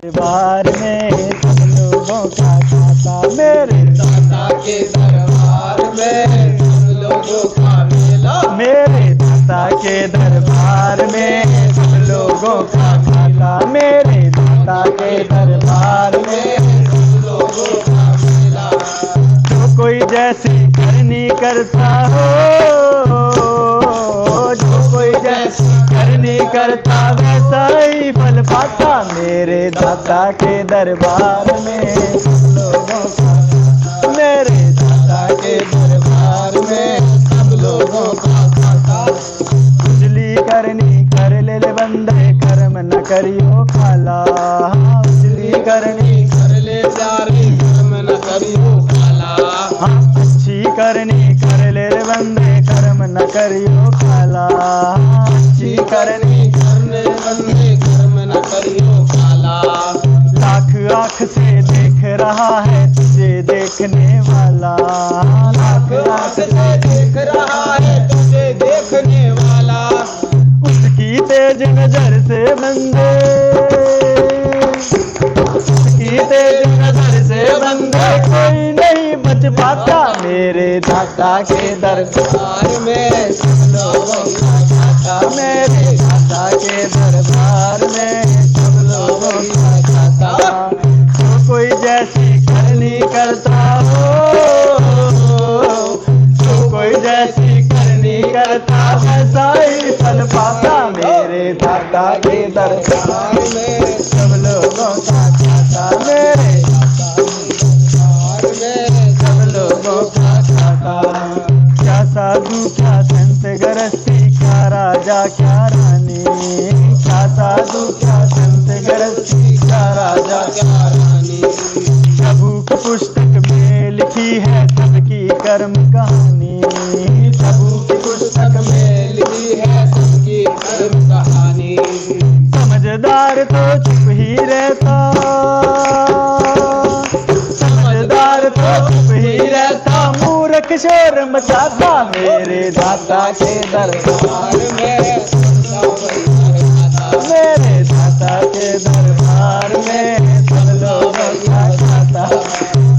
दरबार में सब लोगों का खाता, मेरे दाता के दरबार में सब लोगों का मेला, मेरे दाता के दरबार में सब लोगों का खाता, मेरे दाता के दरबार में सब लोगों का मेला। जो कोई जैसी करनी करता हो, जो कोई जैसी करनी करता वैसा ही फल पाता, मेरे दाता के दरबार में सब लोगों का, मेरे दाता के दरबार में सब लोगों का खाता, उजली करनी कर ले बंदे, कर्म न करियो खाला, उजली करनी कर ले प्यारे कर्म न करियो काला, अच्छी करनी कर ले बंदे, कर्म न करियो खाला, अच्छी करनी करने बंदे कर्म न करियो काला। लाख आँख से देख रहा है तुझे देखने वाला, लाख आँख से देख रहा है तुझे देखने वाला, उसकी तेज नजर से बंदे, उसकी तेज नजर से बंदे कोई नहीं बच पाता, मेरे दाता के दरबार में सब लोगों का खाता, मेरे दाता के दरबार में सब लोगों का खाता, जो कोई जैसी करनी करता हो, जो कोई जैसी करनी करता वैसा ही फल पाता, मेरे दाता के दरबार में सब लोगों का खाता, मेरे दरबार में सब लोगों का खाता। क्या साधु क्या संत गृहस्थी, क्या राजा क्या रानी, क्या साधु क्या संत गृहस्थी, क्या राजा क्या रानी, प्रभु की पुस्तक में लिखी है सबकी कर्म कहानी, प्रभु की पुस्तक में लिखी है सबकी कर्म कहानी, समझदार तो चुप ही रहता, समझदार तो चुप ही रहता, मूर्ख शोर मचाता, मेरे दाता के दरबार में मेरे दाता के दरबार में सब लोगों का खाता,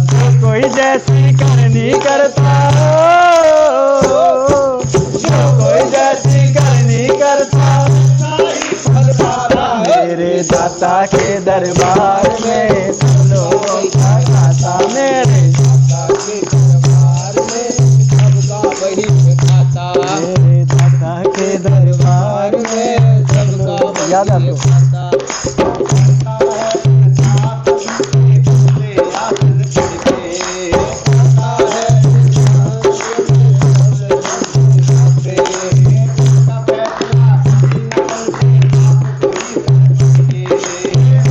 जो कोई जैसी करनी करता हो, जो कोई जैसी करनी करता फल पाता है, मेरे दाता के दरबार में सब लोगों का खाता, मेरे दाता के दरबार में सबका वही खाता, मेरे दाता के दरबार में सबका याद वही आपको? खाता।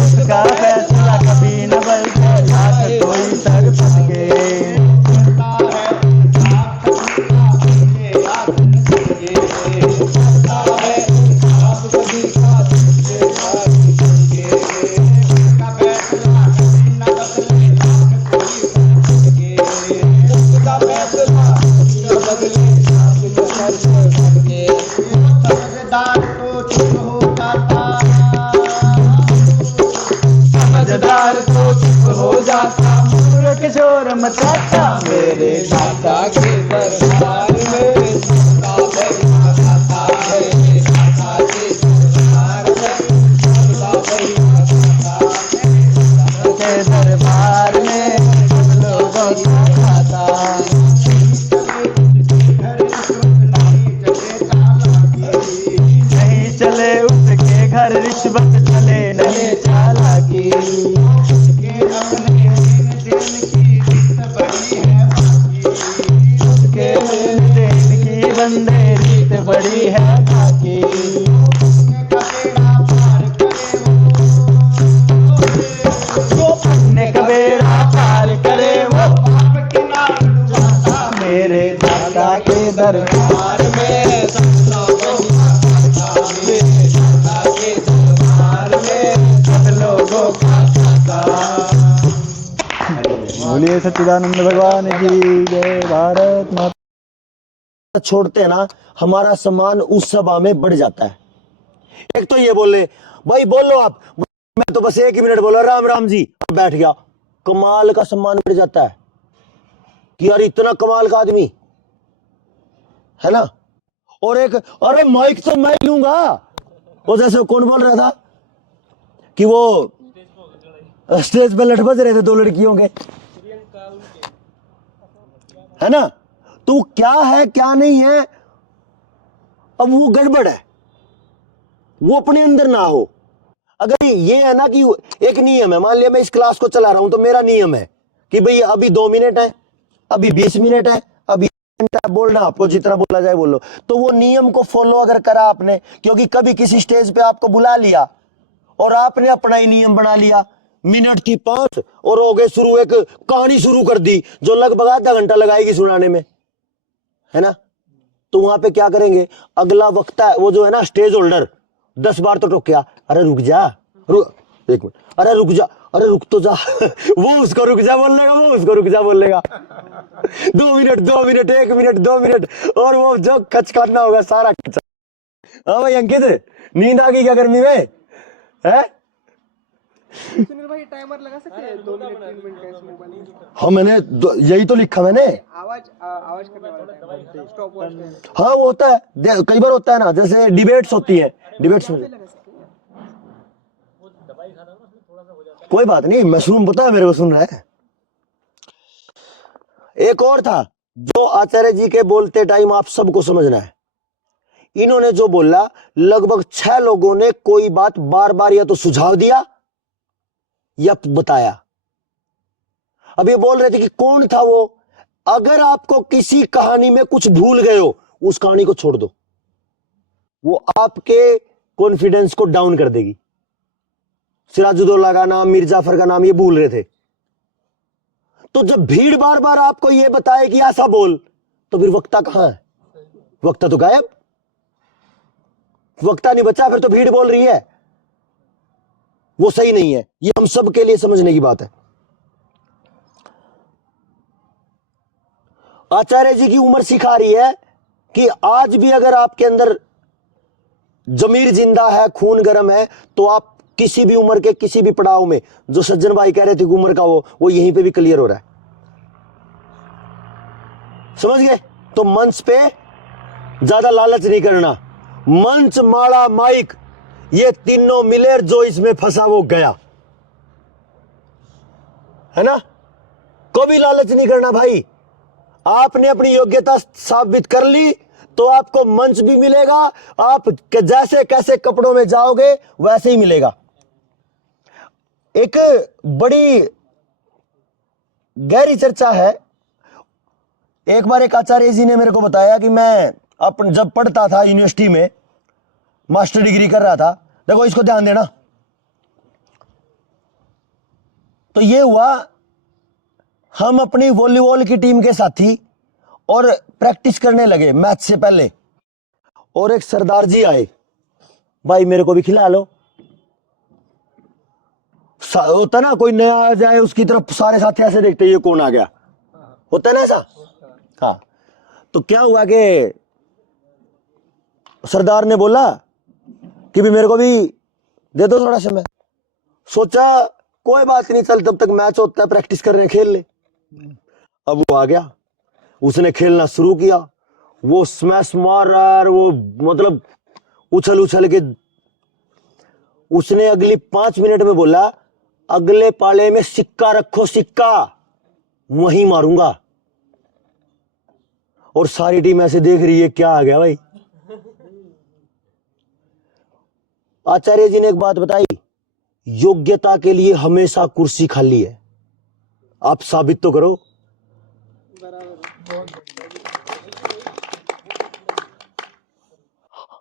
उसका फैसला कभी न बदलता, हाथ कोई सर फटके, समझदार तो चुप हो जाता, मूर्ख शोर मचाता, मेरे दाता के दरबार में सबका वही खाता है, दाता के दरबार में सबका वही खाता, के दरबार में सब लोगों का खाता, नहीं चले उसके घर रिश्वत, चले नहीं चालाकी, उसके लेन देन की बंदे रीत बड़ी है बाकी, अपने कबेरा पार करे वो मेरे दाता के दरबार में सबका वही खाता, मेरे दाता के दरबार में सब लोगों का खाता। बोलिए सच्चिदानंद भगवान की जय। भारत माता। छोड़ते हैं ना, हमारा सम्मान उस सभा में बढ़ जाता है। एक तो ये बोले भाई बोलो आप, मैं तो बस 1 ही मिनट बोला राम राम जी, बैठ गया। कमाल का सम्मान मिल जाता है कि यार इतना कमाल का आदमी है ना। और एक, अरे माइक तो मैं लूंगा। वो जैसे कौन बोल रहा था कि वो स्टेज पे लठ बज रहे थे 2 लड़कियों के, है ना। तो क्या है क्या नहीं है, अब वो गड़बड़ है, वो अपने अंदर ना हो। अगर ये है ना कि एक नियम है, मान लिया मैं इस क्लास को चला रहा हूं तो मेरा नियम है कि भाई अभी 2 मिनट है, अभी 20 मिनट है, अभी घंटा बोलना, आपको जितना बोला जाए बोलो। तो वो नियम को फॉलो अगर करा आपने, क्योंकि कभी किसी स्टेज पे आपको बुला लिया और आपने अपना ही नियम बना लिया, मिनट थी 5 और हो गए शुरू, एक कहानी शुरू कर दी जो लगभग आधा घंटा लगाएगी सुनाने में, है ना। तो वहां पे क्या करेंगे, अगला वक्ता वो जो है ना स्टेज होल्डर 10 बार तो टोक, अरे रुक जा, एक मिनट, अरे रुक जा, अरे रुक तो जा वो उसको रुक जा बोल लेगा, वो उसको रुक जा बोल लेगा 2 मिनट 2 मिनट 1 मिनट 2 मिनट, और वो जो खचकाना होगा सारा खच। हाँ भाई अंकित, नींद आ गई क्या गर्मी में है? सुनील भाई टाइमर लगा सकते हैं 2 मिनट 3 मिनट का इस मोबाइल में? हाँ मैंने यही तो लिखा मैंने, आवाज करने वाला टाइमर, स्टॉप वॉच टाइमर। हाँ वो होता है, कई बार होता है ना, जैसे डिबेट्स होती है, डिबेट्स में लगा सकते हैं। कोई बात नहीं, मशरूम पता है मेरे को सुन रहा है। एक और था जो आचार्य जी के बोलते टाइम आप सबको समझना है। इन्होंने जो बोला, लगभग 6 लोगों ने कोई बात बार बार या तो सुझाव दिया या बताया। अब ये बोल रहे थे कि कौन था वो, अगर आपको किसी कहानी में कुछ भूल गए हो उस कहानी को छोड़ दो, वो आपके कॉन्फिडेंस को डाउन कर देगी। सिराजुद्दौला का नाम, मीर जाफर का नाम ये भूल रहे थे। तो जब भीड़ बार बार आपको ये बताए कि ऐसा बोल, तो फिर वक्ता कहां है? वक्ता तो गायब, वक्ता नहीं बचा, फिर तो भीड़ बोल रही है, वो सही नहीं है। ये हम सब के लिए समझने की बात है। आचार्य जी की उम्र सिखा रही है कि आज भी अगर आपके अंदर जमीर जिंदा है, खून गर्म है, तो आप किसी भी उम्र के किसी भी पड़ाव में, जो सज्जन भाई कह रहे थे उम्र का, वो यहीं पे भी क्लियर हो रहा है। समझ गए? तो मंच पे ज्यादा लालच नहीं करना। मंच, माड़ा, माइक, ये तीनों मिले, जो इसमें फंसा वो गया, है ना। कभी लालच नहीं करना भाई। आपने अपनी योग्यता साबित कर ली तो आपको मंच भी मिलेगा, आप जैसे कैसे कपड़ों में जाओगे वैसे ही मिलेगा। एक बड़ी गहरी चर्चा है। एक बार एक आचार्य जी ने मेरे को बताया कि मैं अपन जब पढ़ता था यूनिवर्सिटी में, मास्टर डिग्री कर रहा था, देखो इसको ध्यान देना। तो ये हुआ, हम अपनी वॉलीबॉल की टीम के साथी और प्रैक्टिस करने लगे मैच से पहले, और एक सरदार जी आए, भाई मेरे को भी खिला लो। होता ना, कोई नया आ जाए उसकी तरफ सारे साथी ऐसे देखते ये कौन आ गया, होता ना ऐसा। हाँ, तो क्या हुआ कि सरदार ने बोला कि भी मेरे को भी दे दो थोड़ा समय। सोचा कोई बात नहीं, चल तब तक मैच होता है, प्रैक्टिस कर रहे हैं, खेल ले। अब वो आ गया, उसने खेलना शुरू किया, वो स्मैश मार रहा है, वो मतलब उछल उछल के। उसने अगली 5 मिनट में बोला, अगले पाले में सिक्का रखो, सिक्का वहीं मारूंगा। और सारी टीम ऐसे देख रही है, क्या आ गया भाई। आचार्य जी ने एक बात बताई, योग्यता के लिए हमेशा कुर्सी खाली है, आप साबित तो करो।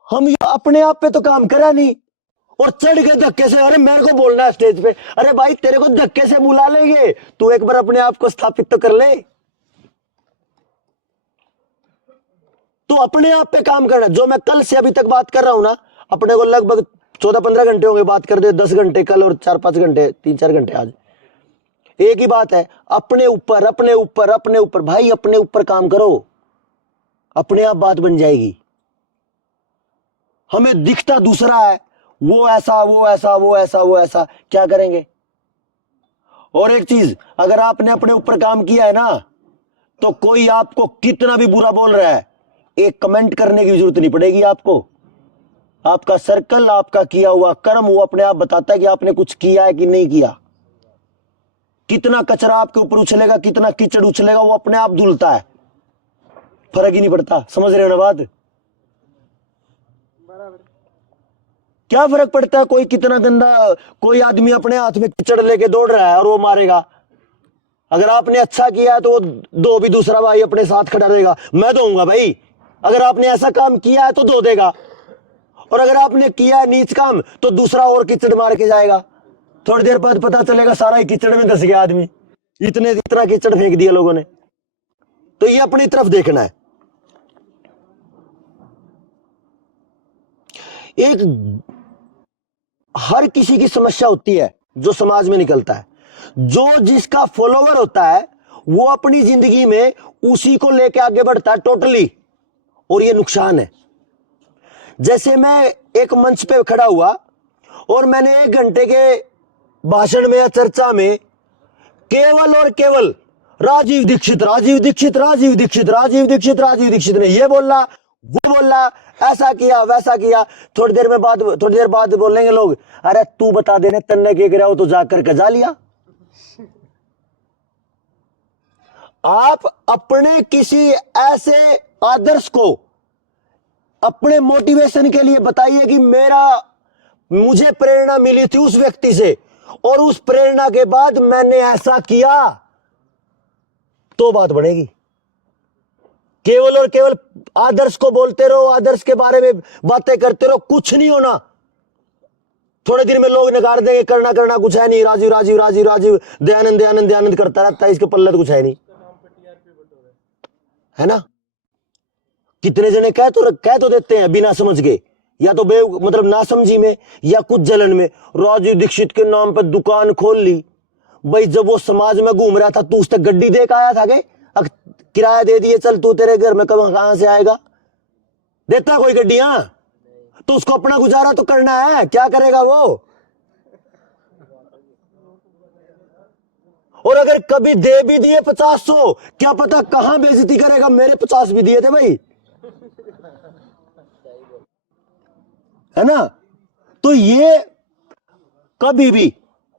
हम अपने आप पे तो काम करा नहीं, और चढ़ गए धक्के से, अरे मेरे को बोलना है स्टेज पे। अरे भाई तेरे को धक्के से बुला लेंगे, तू एक बार अपने आप को स्थापित तो कर ले। तो अपने आप पे काम करना। जो मैं कल से अभी तक बात कर रहा हूं ना, अपने को लगभग 14-15 घंटे होंगे बात करते, 10 घंटे कल और 4-5 घंटे, 3-4 घंटे आज। एक ही बात है, अपने ऊपर अपने ऊपर अपने ऊपर। भाई अपने ऊपर काम करो, अपने आप बात बन जाएगी। हमें दिखता दूसरा है वो ऐसा वो ऐसा वो ऐसा वो ऐसा, क्या करेंगे? और एक चीज, अगर आपने अपने ऊपर काम किया है ना, तो कोई आपको कितना भी बुरा बोल रहा है, एक कमेंट करने की जरूरत नहीं पड़ेगी आपको। आपका सर्कल, आपका किया हुआ कर्म, वो अपने आप बताता है कि आपने कुछ किया है कि नहीं किया। कितना कचरा आपके ऊपर उछलेगा, कितना कीचड़ उछलेगा, वो अपने आप धुलता है, फर्क ही नहीं पड़ता। समझ रहे हो ना बात? क्या फर्क पड़ता है? कोई कितना गंदा, कोई आदमी अपने हाथ में कीचड़ लेके दौड़ रहा है और वो मारेगा। अगर आपने अच्छा किया है तो वो दो भी दूसरा भाई अपने साथ खड़ा रहेगा, मैं दूंगा भाई। अगर आपने ऐसा काम किया है तो दो देगा, और अगर आपने किया है नीच काम तो दूसरा और कीचड़ मार के जाएगा। थोड़ी देर बाद पता चलेगा सारा ही कीचड़ में धस गया आदमी, इतना कीचड़ फेंक दिया लोगों ने। तो ये अपनी तरफ देखना है। एक हर किसी की समस्या होती है जो समाज में निकलता है। जो जिसका फॉलोवर होता है वो अपनी जिंदगी में उसी को लेके आगे बढ़ता है टोटली, और ये नुकसान है। जैसे मैं एक मंच पे खड़ा हुआ और मैंने 1 घंटे के भाषण में या चर्चा में केवल और केवल राजीव दीक्षित राजीव दीक्षित राजीव दीक्षित राजीव दीक्षित राजीव दीक्षित ने ये बोला, वो बोला, ऐसा किया वैसा किया। थोड़ी देर बाद बोलेंगे लोग, अरे तू बता देने तन्ने के गिरा हो तो जाकर कजा लिया। आप अपने किसी ऐसे आदर्श को अपने मोटिवेशन के लिए बताइए कि मुझे प्रेरणा मिली थी उस व्यक्ति से, और उस प्रेरणा के बाद मैंने ऐसा किया, तो बात बनेगी। केवल और केवल आदर्श को बोलते रहो, आदर्श के बारे में बातें करते रहो, कुछ नहीं होना। थोड़े दिन में लोग नकार देंगे, करना कुछ है नहीं, राजीव राजीव राजीव राजीव, दयानंद दयानंद दयानंद करता रहता है, इसके पल्ले तो कुछ है नहीं, है ना? कितने जने कह तो देते हैं बिना समझ के, या तो मतलब ना समझी में या कुछ जलन में, राजीव दीक्षित के नाम पर दुकान खोल ली। भाई जब वो समाज में घूम रहा था तू उससे गड्डी दे के आया था के? किराया दे दिए, चल तू तेरे घर में कहां से आएगा? देता कोई गड्डियां? तो उसको अपना गुजारा तो करना है, क्या करेगा वो? और अगर कभी दे भी दिए 50-100, क्या पता कहां बेइज्जती करेगा। मेरे 50 भी दिए थे भाई, है ना? तो ये कभी भी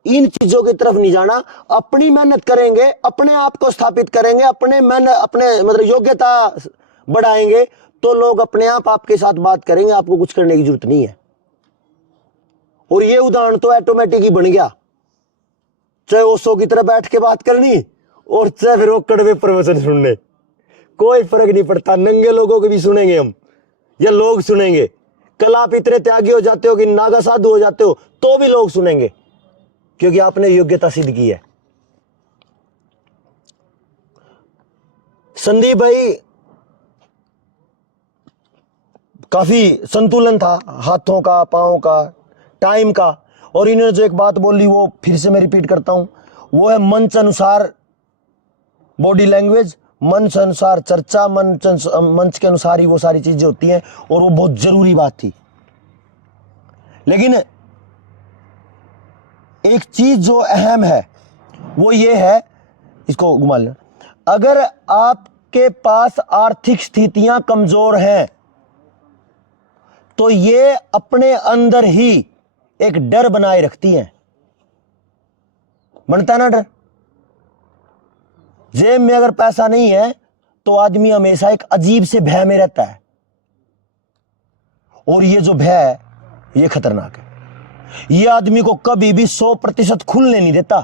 इन चीजों की तरफ नहीं जाना। अपनी मेहनत करेंगे, अपने आप को स्थापित करेंगे, अपने मतलब योग्यता बढ़ाएंगे, तो लोग अपने आप आपके साथ बात करेंगे, आपको कुछ करने की जरूरत नहीं है। और ये उदाहरण तो ऑटोमेटिक ही बन गया, चाहे ओशो की तरह बैठ के बात करनी और चाहे फिर वो कड़वे प्रवचन सुनने, कोई फर्क नहीं पड़ता। नंगे लोगों के भी सुनेंगे हम, या लोग सुनेंगे। कल आप इतने त्यागी हो जाते हो कि नागा साधु हो जाते हो, तो भी लोग सुनेंगे, क्योंकि आपने योग्यता सिद्ध की है। संदीप भाई काफी संतुलन था, हाथों का, पांव का, टाइम का। और इन्होंने जो एक बात बोली वो फिर से मैं रिपीट करता हूं, वो है मंच अनुसार बॉडी लैंग्वेज, मंच अनुसार चर्चा, मंच के अनुसार ही वो सारी चीजें होती हैं, और वो बहुत जरूरी बात थी। लेकिन एक चीज जो अहम है वो ये है, इसको घुमा लेना, अगर आपके पास आर्थिक स्थितियां कमजोर हैं तो ये अपने अंदर ही एक डर बनाए रखती हैं। बनता है ना डर? जेब में अगर पैसा नहीं है तो आदमी हमेशा एक अजीब से भय में रहता है, और ये जो भय है ये खतरनाक है। ये आदमी को कभी भी 100% खुलने नहीं देता।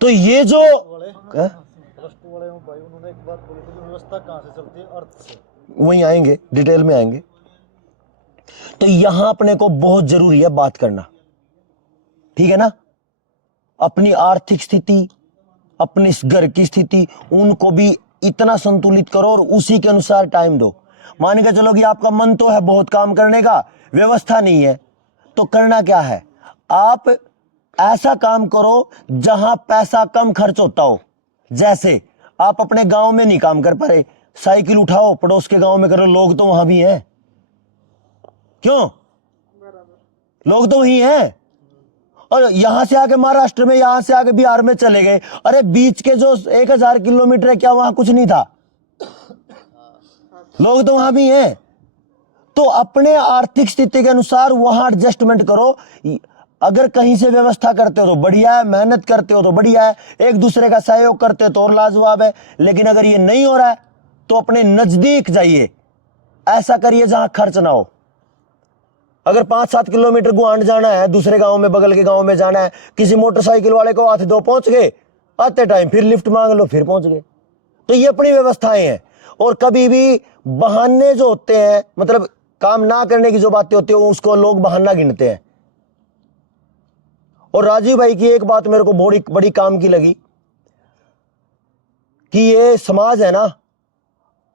तो ये जो उन्होंने एक बात बोली थी, व्यवस्था कहां से चलती है? अर्थ से। वहीं आएंगे, डिटेल में आएंगे। तो यहां अपने को बहुत जरूरी है बात करना, ठीक है ना? अपनी आर्थिक स्थिति, अपनी घर की स्थिति, उनको भी इतना संतुलित करो और उसी के अनुसार टाइम दो। मान के चलो कि आपका मन तो है बहुत काम करने का, व्यवस्था नहीं है, तो करना क्या है? आप ऐसा काम करो जहां पैसा कम खर्च होता हो। जैसे आप अपने गांव में नहीं काम कर पा रहे, साइकिल उठाओ पड़ोस के गांव में करो, लोग तो वहां भी हैं। क्यों? लोग तो वही हैं। और यहां से आके महाराष्ट्र में, यहां से आके बिहार में चले गए, अरे बीच के जो 1000 किलोमीटर है, क्या वहां कुछ नहीं था? लोग तो वहां भी हैं। तो अपने आर्थिक स्थिति के अनुसार वहां एडजस्टमेंट करो। अगर कहीं से व्यवस्था करते हो तो बढ़िया है, मेहनत करते हो तो बढ़िया है, एक दूसरे का सहयोग करते हो तो और लाजवाब है। लेकिन अगर ये नहीं हो रहा है तो अपने नजदीक जाइए, ऐसा करिए जहां खर्च ना हो। अगर 5-7 किलोमीटर गुआंड जाना है, दूसरे गांव में, बगल के गांव में जाना है, किसी मोटरसाइकिल वाले को हाथ दो, पहुंच गए, आते टाइम फिर लिफ्ट मांग लो, फिर पहुंच गए। तो ये अपनी व्यवस्थाएं हैं। और कभी भी बहाने जो होते हैं, मतलब काम ना करने की जो बातें होती है, उसको लोग बहाना गिनते हैं। और राजीव भाई की एक बात मेरे को बड़ी बड़ी काम की लगी कि ये समाज है ना,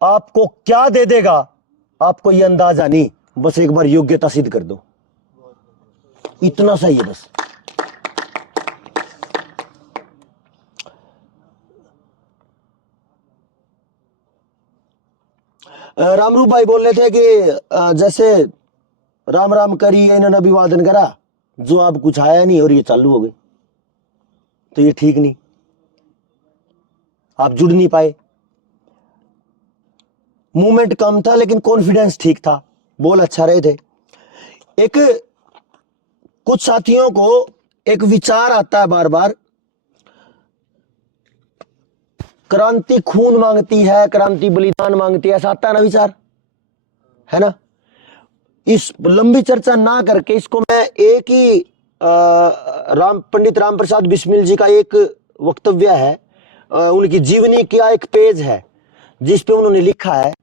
आपको क्या दे देगा आपको ये अंदाजा नहीं, बस एक बार योग्यता सिद्ध कर दो, इतना सही है बस। रामरूप भाई बोल रहे थे कि जैसे राम राम करी इन्होंने अभिवादन करा, जो अब कुछ आया नहीं और ये चालू हो गए, तो ये ठीक नहीं, आप जुड़ नहीं पाए। मूवमेंट कम था लेकिन कॉन्फिडेंस ठीक था, बोल अच्छा रहे थे। एक कुछ साथियों को एक विचार आता है बार बार, क्रांति खून मांगती है, क्रांति बलिदान मांगती है, ऐसा आता है ना विचार, है ना। इस लंबी चर्चा ना करके इसको मैं एक ही पंडित राम प्रसाद बिस्मिल जी का एक वक्तव्य है, उनकी जीवनी का एक पेज है जिस पे उन्होंने लिखा है,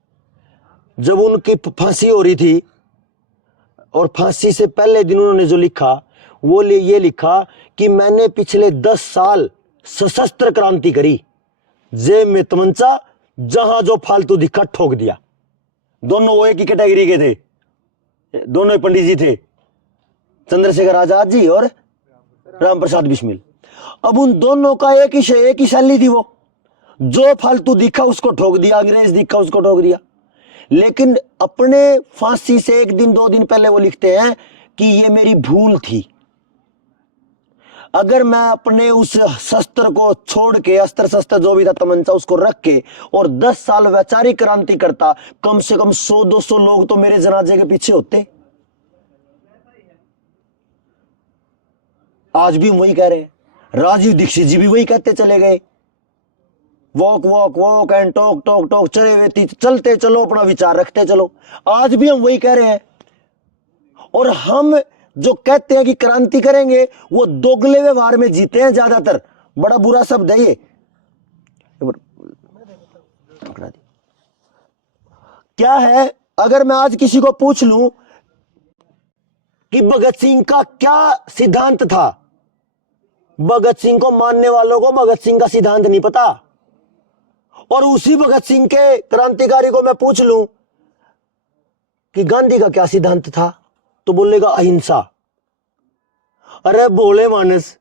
जब उनकी फांसी हो रही थी और फांसी से पहले दिन उन्होंने जो लिखा वो ये लिखा कि मैंने पिछले 10 साल सशस्त्र क्रांति करी, जेब में तमंचा, जहां जो फालतू दिखा ठोक दिया। दोनों वो एक ही कैटेगरी के थे, दोनों पंडित जी थे, चंद्रशेखर आजाद जी और राम प्रसाद बिस्मिल। अब उन दोनों का एक ही शैली थी, वो जो फालतू दिखा उसको ठोक दिया, अंग्रेज दिखा उसको ठोक दिया। लेकिन अपने फांसी से 1 दिन 2 दिन पहले वो लिखते हैं कि ये मेरी भूल थी, अगर मैं अपने उस शस्त्र को छोड़ के, अस्त्र शस्त्र जो भी था, तमंचा उसको रख के और 10 साल वैचारिक क्रांति करता, कम से कम 100-200 लोग तो मेरे जनाजे के पीछे होते। आज भी हम वही कह रहे हैं, राजीव दीक्षित जी भी वही कहते चले गए, walk walk walk and talk talk talk, चलते चलो, अपना विचार रखते चलो। आज भी हम वही कह रहे हैं। और हम जो कहते हैं कि क्रांति करेंगे, वो दोगले व्यवहार में जीते हैं ज्यादातर। बड़ा बुरा शब्द है ये। क्या है, अगर मैं आज किसी को पूछ लूं कि भगत सिंह का क्या सिद्धांत था, भगत सिंह को मानने वालों को भगत सिंह का सिद्धांत नहीं पता। और उसी भगत सिंह के क्रांतिकारी को मैं पूछ लूं कि गांधी का क्या सिद्धांत था, तो बोलेगा अहिंसा। अरे भोले मानस,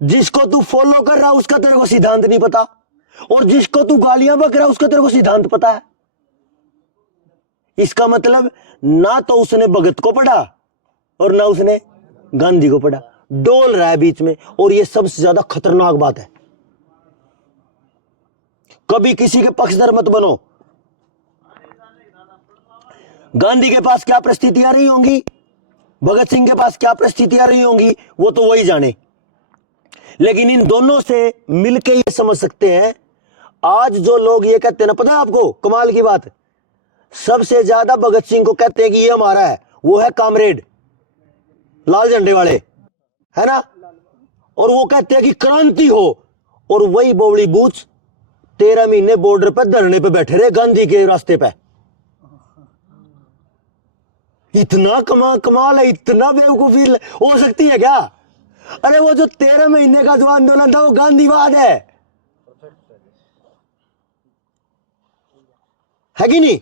जिसको तू फॉलो कर रहा उसका तेरे को सिद्धांत नहीं पता, और जिसको तू गालियां बक रहा उसका तेरे को सिद्धांत पता है। इसका मतलब ना तो उसने भगत को पढ़ा और ना उसने गांधी को पढ़ा, डोल रहा है बीच में। और यह सबसे ज्यादा खतरनाक बात है। कभी किसी के पक्षधर मत बनो। गांधी के पास क्या परिस्थितियां रही होंगी, भगत सिंह के पास क्या परिस्थितियां रही होंगी, वो तो वही जाने। लेकिन इन दोनों से मिलके ये समझ सकते हैं। आज जो लोग ये कहते हैं ना, पता है आपको कमाल की बात, सबसे ज्यादा भगत सिंह को कहते हैं कि ये हमारा है, वो है कामरेड, लाल झंडे वाले, है ना। और वो कहते हैं कि क्रांति हो, और वही बोबड़ी बूच 13 महीने बॉर्डर पर धरने पे बैठे रहे गांधी के रास्ते पे। इतना कमाल है, इतना बेवकूफी हो सकती है क्या? अरे वो जो 13 महीने का जो आंदोलन था वो गांधीवाद है कि नहीं?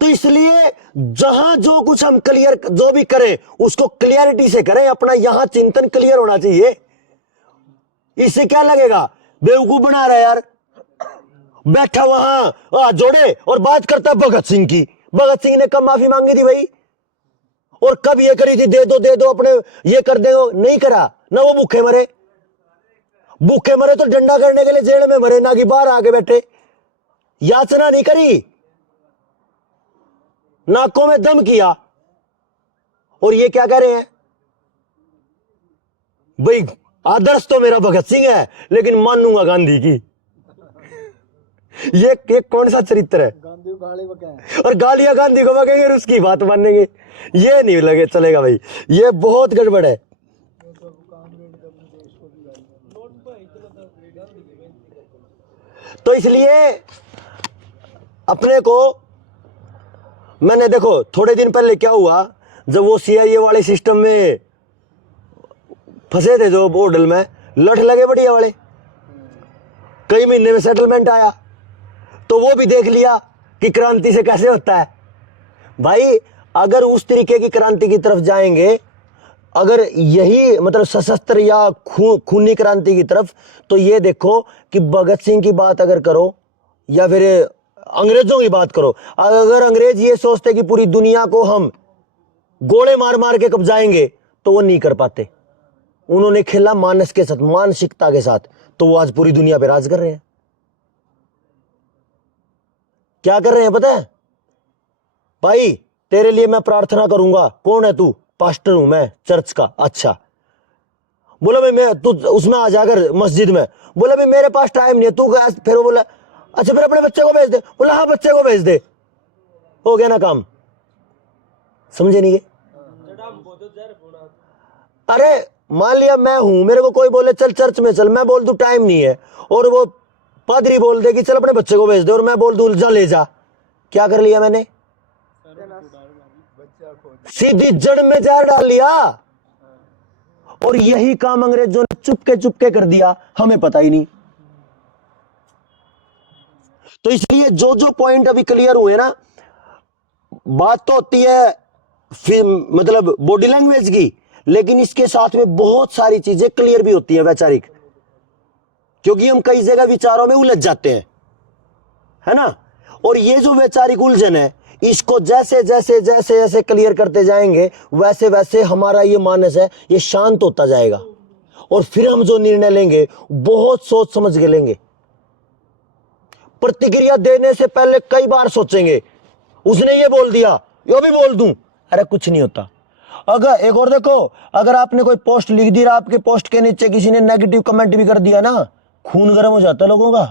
तो इसलिए जहां जो कुछ हम क्लियर जो भी करें उसको क्लियरिटी से करें, अपना यहां चिंतन क्लियर होना चाहिए। इससे क्या लगेगा, बेवकूफ बना रहा है यार। बैठा वहां हाथ जोड़े और बात करता भगत सिंह की। भगत सिंह ने कब माफी मांगी थी भाई? और कब ये करी थी दे दो अपने ये कर दे, नहीं करा ना। वो भूखे मरे, भूखे मरे तो डंडा करने के लिए जेल में मरे, ना कि बाहर आके बैठे। याचना नहीं करी, नाकों में दम किया। और ये क्या कह रहे हैं भाई? आदर्श तो मेरा भगत सिंह है लेकिन मानूंगा गांधी की। ये कौन सा चरित्र है? गांधी को गाली बके और गालियां गांधी को बकेंगे और उसकी बात मानेंगे, ये नहीं लगे चलेगा भाई। ये बहुत गड़बड़ है। तो इसलिए अपने को, मैंने देखो थोड़े दिन पहले क्या हुआ, जब वो सीआईए वाले सिस्टम में फंसे थे जो होटल में, लठ लगे बढ़िया वाले, कई महीने में सेटलमेंट आया, तो वो भी देख लिया कि क्रांति से कैसे होता है भाई। अगर उस तरीके की क्रांति की तरफ जाएंगे, अगर यही मतलब सशस्त्र या खूनी क्रांति की तरफ, तो ये देखो कि भगत सिंह की बात अगर करो या फिर अंग्रेजों की बात करो, अगर अंग्रेज ये सोचते कि पूरी दुनिया को हम गोले मार मार के कब्जाएंगे तो वो नहीं कर पाते। उन्होंने खेला मानस के साथ, मानसिकता के साथ, तो वो आज पूरी दुनिया पे राज कर रहे हैं। क्या कर रहे हैं पता है भाई? तेरे लिए मैं प्रार्थना करूंगा। कौन है तू? पास्टर हूं मैं चर्च का। अच्छा, बोला भाई मैं, तू उसमें आ जाकर मस्जिद में। बोला भाई मेरे पास टाइम नहीं है। तू फिर वो बोला अच्छा फिर अपने बच्चे को भेज दे। बोला हाँ बच्चे को भेज दे, हो गया ना काम। समझे नहीं? अरे मान लिया मैं हूं, मेरे को कोई बोले चल चर्च में चल, मैं बोल दूं टाइम नहीं है, और वो पादरी बोल दे कि चल अपने बच्चे को भेज दे, और मैं बोल दूं जा ले जा, क्या कर लिया मैंने? सीधी जड़ में जहर डाल लिया। और यही काम अंग्रेजों ने चुपके कर दिया, हमें पता ही नहीं। तो इसलिए जो जो पॉइंट अभी क्लियर हुए ना, बात तो होती है फिर मतलब बॉडी लैंग्वेज की, लेकिन इसके साथ में बहुत सारी चीजें क्लियर भी होती हैं वैचारिक, क्योंकि हम कई जगह विचारों में उलझ जाते हैं, है ना। और ये जो वैचारिक उलझन है, इसको जैसे जैसे जैसे जैसे क्लियर करते जाएंगे, वैसे वैसे हमारा ये मानस है ये शांत होता जाएगा, और फिर हम जो निर्णय लेंगे बहुत सोच समझ के लेंगे। प्रतिक्रिया देने से पहले कई बार सोचेंगे, उसने ये बोल दिया यो भी बोल दूं, अरे कुछ नहीं होता। अगर एक और देखो, अगर आपने कोई पोस्ट लिख दी, आपके पोस्ट के नीचे किसी ने नेगेटिव कमेंट भी कर दिया ना, खून गर्म हो जाता है लोगों का,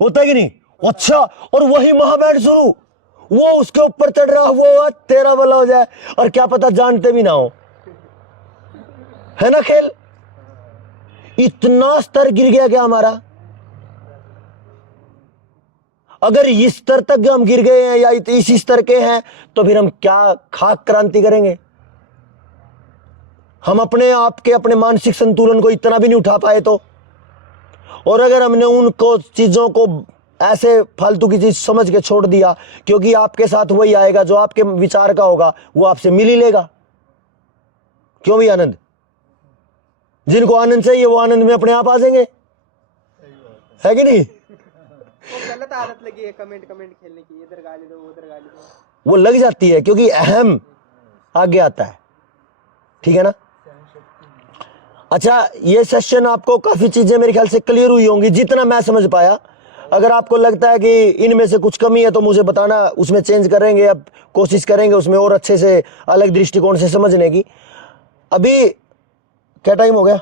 होता है कि नहीं? अच्छा, और वही महाबैठ शुरू, वो उसके ऊपर चढ़ रहा, वो तेरा भला हो जाए, और क्या पता जानते भी ना हो, है ना खेल। इतना स्तर गिर गया क्या हमारा? अगर इस स्तर तक हम गिर गए हैं या इसी स्तर के हैं, तो फिर हम क्या खाक क्रांति करेंगे? हम अपने आप के अपने मानसिक संतुलन को इतना भी नहीं उठा पाए तो। और अगर हमने उनको चीजों को ऐसे फालतू की चीज समझ के छोड़ दिया, क्योंकि आपके साथ वही आएगा जो आपके विचार का होगा, वो आपसे मिल ही लेगा। क्यों भी आनंद? जिनको आनंद चाहिए वो आनंद में अपने आप आ जाएंगे, है कि नहीं? गलत आदत लगी है कमेंट खेलने की, इधर गाली दो उधर गाली दो, वो लग जाती है, क्योंकि अहम आगे आता है, ठीक है ना। अच्छा, ये सेशन आपको काफी चीजें मेरे ख्याल से क्लियर हुई होंगी, जितना मैं समझ पाया। अगर आपको लगता है कि इनमें से कुछ कमी है तो मुझे बताना, उसमें चेंज करेंगे, अब कोशिश करेंगे उसमें और अच्छे से अलग दृष्टिकोण से समझने की। अभी क्या टाइम हो गया?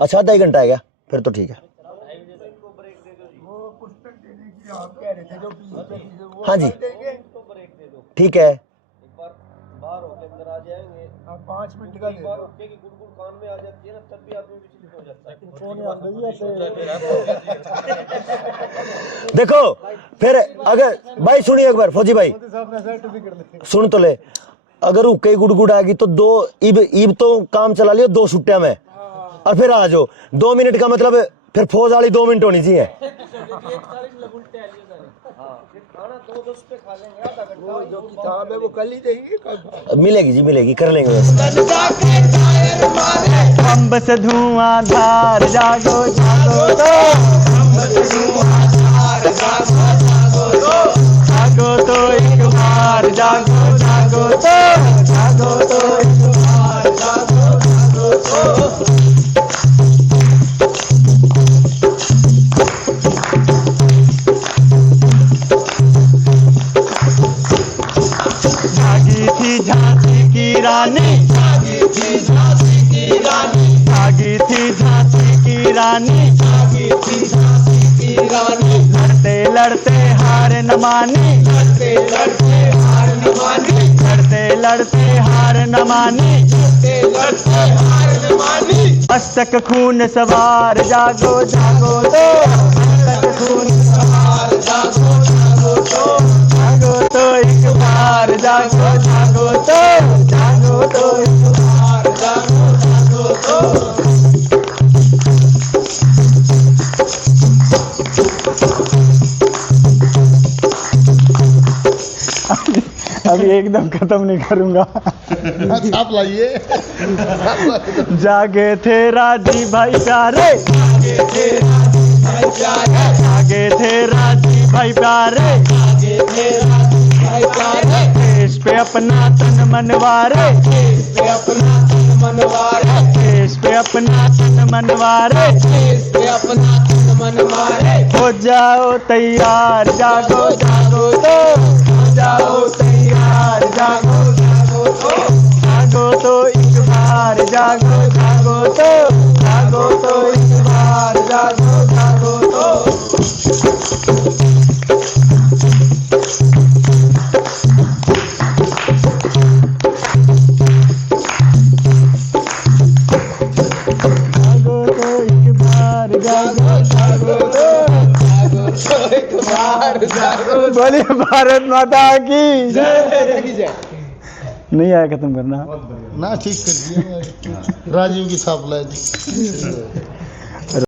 अच्छा, आधा ही घंटा है क्या? फिर तो ठीक है। हाँ जी ठीक है। 5 मिनट का कान में आ जाती है ना, तब भी आदमी विचलित हो जाता है। देखो फिर अगर भाई सुनिए एक बार, फौजी भाई सुन तो ले, अगर कई गुड़गुड़ आ गई तो दो ईब तो काम चला लियो 2 छुट्टिया में, और फिर आ जाओ 2 मिनट का मतलब, फिर फौज वाली 2 मिनट होनी चाहिए। वो जो किताब है वो कल ही देंगे कब मिलेगी जी, मिलेगी, कर लेंगे वैसे। बम से धुआंधार जागो जागो तो, जागो तो एक बार जागो जागो तो, जागो तो एक बार जागो जागो तो। जागी थी झांसी की रानी, जागी थी झांसी की रानी, जागी थी झांसी की रानी, जागी थी झांसी की रानी। लड़ते लड़ते हार न मानी, लड़ते लड़ते हार न मानी, लड़ते लड़ते हार न मानी, लड़ते लड़ते हार न मानी। मस्तक खून सवार जागो जागो तो, मस्तक खून सवार जागो जागो तो, जागो तो एक बार जागो जागो तो, जागो तो एक बार जागो जागो तो। अभी एकदम खत्म नहीं करूंगा। आप लाइए जागे थे राजी भाई प्यारे, जागे थे राजी भाई प्यारे, जागे थे राजी भाई प्यारे, जागे थे राजी भाई प्यारे। देश पे अपना तन मनवारे, देश पे अपना तन मनवारे, देश पे अपना तन मनवारे, देश पे अपना तन मनवारे। हो जाओ तैयार जागो जागो तो, हो जाओ तैयार जागो जागो तो, जागो तो एक बार जागो जागो तो, जागो तो एक बार जागो जागो तो। जागो तो एक बार जागो जागो तो, जागो तो एक बार जागो। बोलिए भारत माता की जय। नहीं आया खत्म करना ना ठीक कर दिया राजीव की साफ लाई दी।